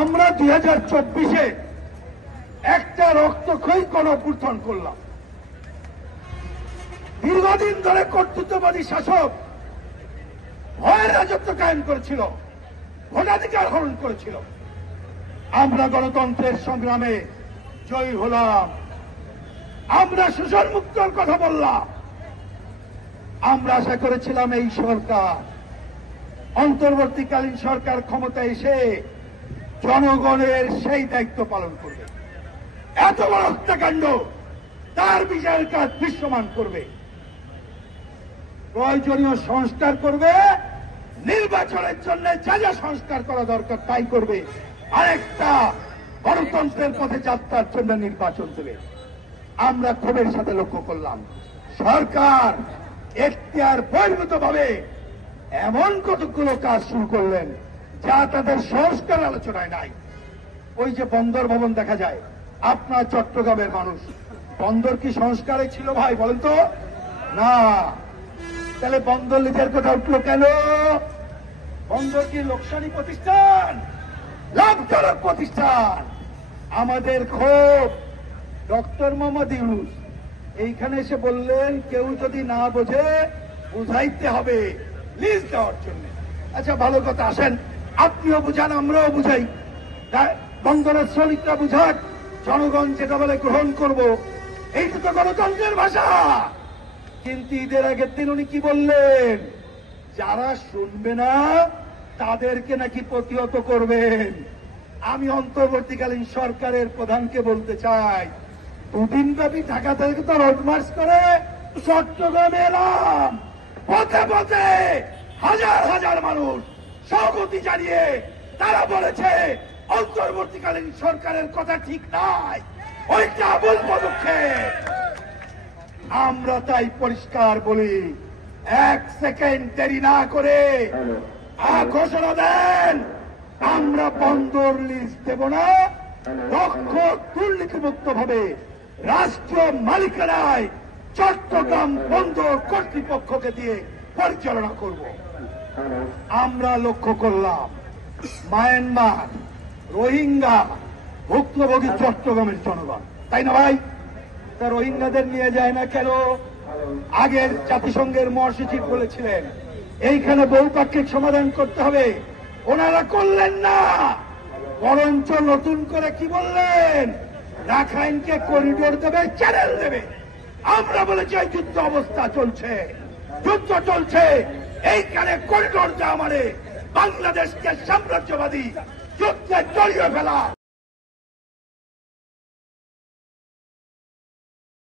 আমরা 2024-এ একটা রক্তক্ষয়ী গণঅভ্যুত্থান করলাম। দীর্ঘদিন ধরে কর্তৃত্ববাদী শাসক ভয়ের রাজত্ব কায়েম করেছিল, ভোটাধিকার হরণ করেছিল। আমরা গণতন্ত্রের সংগ্রামে জয়ী হলাম। আমরা শোষণ মুক্তর কথা বললাম। আমরা আশা করেছিলাম এই সরকার, অন্তর্বর্তীকালীন সরকার ক্ষমতায় এসে জনগণের সেই দায়িত্ব পালন করবে, এত বড় হত্যাকাণ্ড তার বিচারের কাজ দৃশ্যমান করবে, প্রয়োজনীয় সংস্কার করবে, নির্বাচনের জন্য যা যা সংস্কার করা দরকার তাই করবে, আরেকটা গণতন্ত্রের পথে যাত্রার জন্য নির্বাচন দেবে। আমরা ক্ষোভের সাথে লক্ষ্য করলাম সরকার এখতিয়ার বহির্ভূতভাবে এমন কতগুলো কাজ শুরু করলেন যা তাদের সংস্কার আলোচনায় নাই। ওই যে বন্দর ভবন দেখা যায়, আপনার চট্টগ্রামের মানুষ, বন্দর কি সংস্কারে ছিল ভাই বলেন তো? না। তাহলে বন্দর লিজের কথা উঠলো কেন? বন্দর কি লোকসানি প্রতিষ্ঠান? লাভজনক প্রতিষ্ঠান। আমাদের ক্ষোভ ডক্টর মোহাম্মদ ইউনূস এইখানে এসে বললেন কেউ যদি না বোঝে বুঝাইতে হবে লিজ দেওয়ার জন্য। আচ্ছা ভালো কথা, আসেন আপনিও বুঝান আমরাও বুঝাই, বন্দরের শ্রমিকরা বুঝাক, জনগণ যেটা বলে গ্রহণ করব, এইটা তো গণতন্ত্রের ভাষা। কিন্তু ঈদের আগের দিন উনি কি বললেন? যারা শুনবে না তাদেরকে নাকি প্রতিহত করবেন। আমি অন্তর্বর্তীকালীন সরকারের প্রধানকে বলতে চাই, দুদিন ব্যাপী ঢাকা থেকে তো রোড মার্চ করে চট্টগ্রামে এলাম, পথে পথে হাজার হাজার মানুষ স্বাগতি জানিয়ে তারা বলেছে অন্তর্বর্তীকালীন সরকারের কথা ঠিক নাই, ওইটা ভুল পদক্ষেপ। আমরা তাই পরিষ্কার বলি, এক সেকেন্ড দেরি না করে ঘোষণা দেন, আমরা বন্দর লিজ দেব না, দক্ষ দুর্নীতিমুক্ত ভাবে রাষ্ট্র মালিকানায় চট্টগ্রাম বন্দর কর্তৃপক্ষকে দিয়ে পরিচালনা করব। আমরা লক্ষ্য করলাম মায়ানমার, রোহিঙ্গা ভুক্তভোগী চট্টগ্রামের জনগণ, তাই না ভাই? তা রোহিঙ্গাদের নিয়ে যায় না কেন? আগের জাতিসংঘের মহাসচিব বলেছিলেন এইখানে বহুপাক্ষিক সমাধান করতে হবে, ওনারা করলেন না, বরঞ্চ নতুন করে কি বললেন? রাখাইনকে করিডোর দেবে, চ্যানেল দেবে। আমরা বলেছি এই যুদ্ধ অবস্থা চলছে, যুদ্ধ চলছে, এইখানে করিডোর দেওয়া মানে বাংলাদেশকে সাম্রাজ্যবাদী যুদ্ধে জড়িয়ে ফেলা।